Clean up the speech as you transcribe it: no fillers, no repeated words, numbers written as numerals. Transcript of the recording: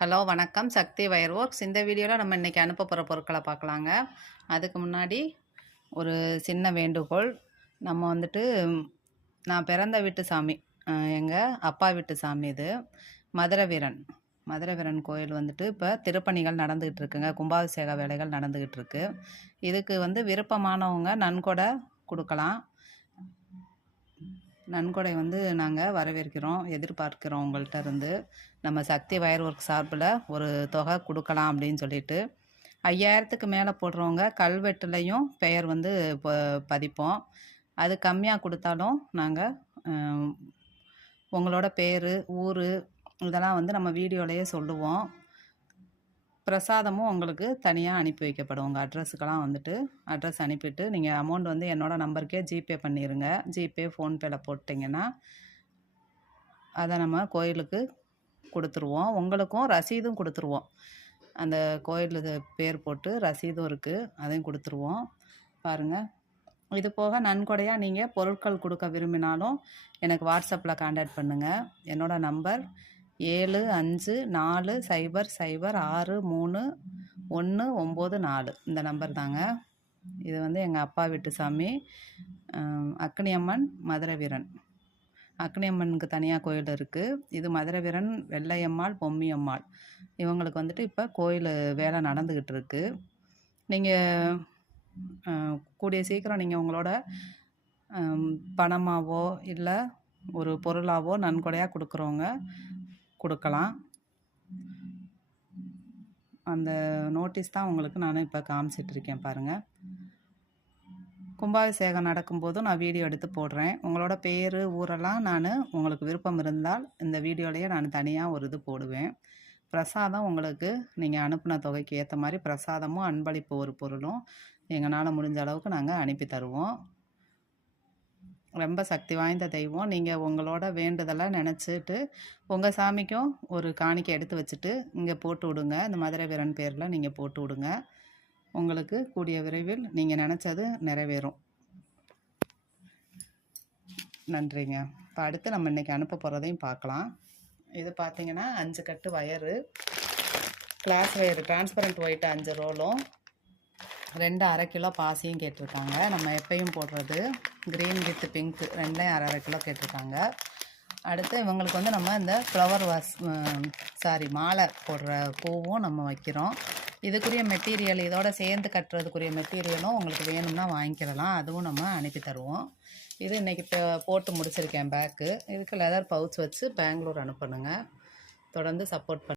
Hello வணக்கம். சக்தி wire works. இந்த வீடியோவில் நம்ம இன்றைக்கி அனுப்ப போகிற பொருட்களை பார்க்கலாங்க. அதுக்கு முன்னாடி ஒரு சின்ன வேண்டுகோள். நம்ம வந்துட்டு நான் பிறந்த வீட்டு சாமி, எங்கள் அப்பா வீட்டு சாமி இது. மதுரை வீரன் கோயில் வந்துட்டு இப்போ திருப்பணிகள் நடந்துக்கிட்டு இருக்குங்க. கும்பாபிஷேக வேலைகள் நடந்துக்கிட்டு இருக்கு. இதுக்கு வந்து விருப்பமானவங்க நன்கொடை கொடுக்கலாம். நன்கொடை வந்து நாங்கள் வரவேற்கிறோம், எதிர்பார்க்கிறோம் உங்கள்கிட்ட இருந்து. நம்ம சக்தி வயர் ஒர்க் சார்பில் ஒரு தொகை கொடுக்கலாம் அப்படின்னு சொல்லிட்டு 5000க்கு மேலே போடுறவங்க கல்வெட்டுலையும் பெயர் வந்து பதிப்போம். அது கம்மியாக கொடுத்தாலும் நாங்கள் உங்களோட பேர், ஊர் இதெல்லாம் வந்து நம்ம வீடியோலையே சொல்லுவோம். பிரசாதமும் உங்களுக்கு தனியாக அனுப்பி வைக்கப்படும். உங்கள் அட்ரஸுக்கெல்லாம் வந்துட்டு அட்ரஸ் அனுப்பிட்டு நீங்கள் அமௌண்ட் வந்து என்னோடய நம்பருக்கே ஜிபே பண்ணிடுங்க. ஜிபே, ஃபோன்பேயில் போட்டிங்கன்னா அதை நம்ம கோயிலுக்கு கொடுத்துருவோம். உங்களுக்கும் ரசீதும் கொடுத்துருவோம். அந்த கோயில் பேர் போட்டு ரசீதும் இருக்குது, அதையும் கொடுத்துருவோம். பாருங்கள். இது போக நன்கொடையாக நீங்கள் பொருட்கள் கொடுக்க விரும்பினாலும் எனக்கு வாட்ஸ்அப்பில் கான்டாக்ட் பண்ணுங்கள். என்னோடய நம்பர் 7540063194. இந்த நம்பர் தாங்க. இது வந்து எங்கள் அப்பா வீட்டு சாமி, அக்னியம்மன் மதுரை வீரன். அக்னியம்மனுக்கு தனியாக கோயில் இருக்குது. இது மதுரை வீரன், வெள்ளையம்மாள், பொம்மியம்மாள். இவங்களுக்கு வந்துட்டு இப்போ கோயில் வேலை நடந்துக்கிட்டு இருக்கு. நீங்கள் கூடிய சீக்கிரம் நீங்கள் உங்களோட பணமாவோ இல்லை ஒரு பொருளாவோ நன்கொடையாக கொடுக்குறவங்க கொடுக்கலாம். அந்த நோட்டீஸ் தான் உங்களுக்கு நான் இப்போ காமிச்சிட்ருக்கேன் பாருங்கள். கும்பாபிஷேகம் நடக்கும்போதும் நான் வீடியோ எடுத்து போடுறேன். உங்களோட பேர், ஊரெல்லாம் நான் உங்களுக்கு விருப்பம் இருந்தால் இந்த வீடியோலையே நான் தனியாக ஒரு இது போடுவேன். பிரசாதம் உங்களுக்கு நீங்கள் அனுப்பின தொகைக்கு ஏற்ற மாதிரி பிரசாதமும் அன்பளிப்பு ஒரு பொருளும் எங்களால் முடிஞ்ச அளவுக்கு நாங்கள் அனுப்பி தருவோம். ரொம்ப சக்தி வாய்ந்த தெய்வம். நீங்கள் உங்களோட வேண்டுதலை நினச்சிட்டு உங்கள் சாமிக்கும் ஒரு காணிக்கை எடுத்து வச்சுட்டு இங்கே போட்டு விடுங்க. இந்த மதுரை வீரன் பேரில் நீங்கள் போட்டு விடுங்க. உங்களுக்கு கூடிய விரைவில் நீங்கள் நினச்சது நிறைவேறும். நன்றிங்க. இப்போ அடுத்து நம்ம இன்றைக்கி அனுப்ப போகிறதையும் பார்க்கலாம். இது பார்த்திங்கன்னா 5 கட்டு wire, glass wire, transparent white 5 ரோலும், 2 1/2 கிலோ பாசியும் கேட்டிருக்காங்க. நம்ம எப்பயும் போடுறது க்ரீன் வித் பிங்க் 2லையும் 1/2 கிலோ கேட்டிருக்காங்க. அடுத்து இவங்களுக்கு வந்து நம்ம இந்த ஃப்ளவர் மாலை போடுற பூவும் நம்ம வைக்கிறோம். இதுக்குரிய மெட்டீரியல் இதோட சேர்ந்து கட்டுறதுக்குரிய மெட்டீரியலும் உங்களுக்கு வேணும்னா வாங்கிக்கிறலாம். அதுவும் நம்ம அனுப்பி தருவோம். இது இன்றைக்கி போட்டு முடிச்சிருக்கேன் பேக்கு. இதுக்கு லெதர் பவுச் வச்சு பெங்களூர் அனுப்பணுங்க. தொடர்ந்து சப்போர்ட்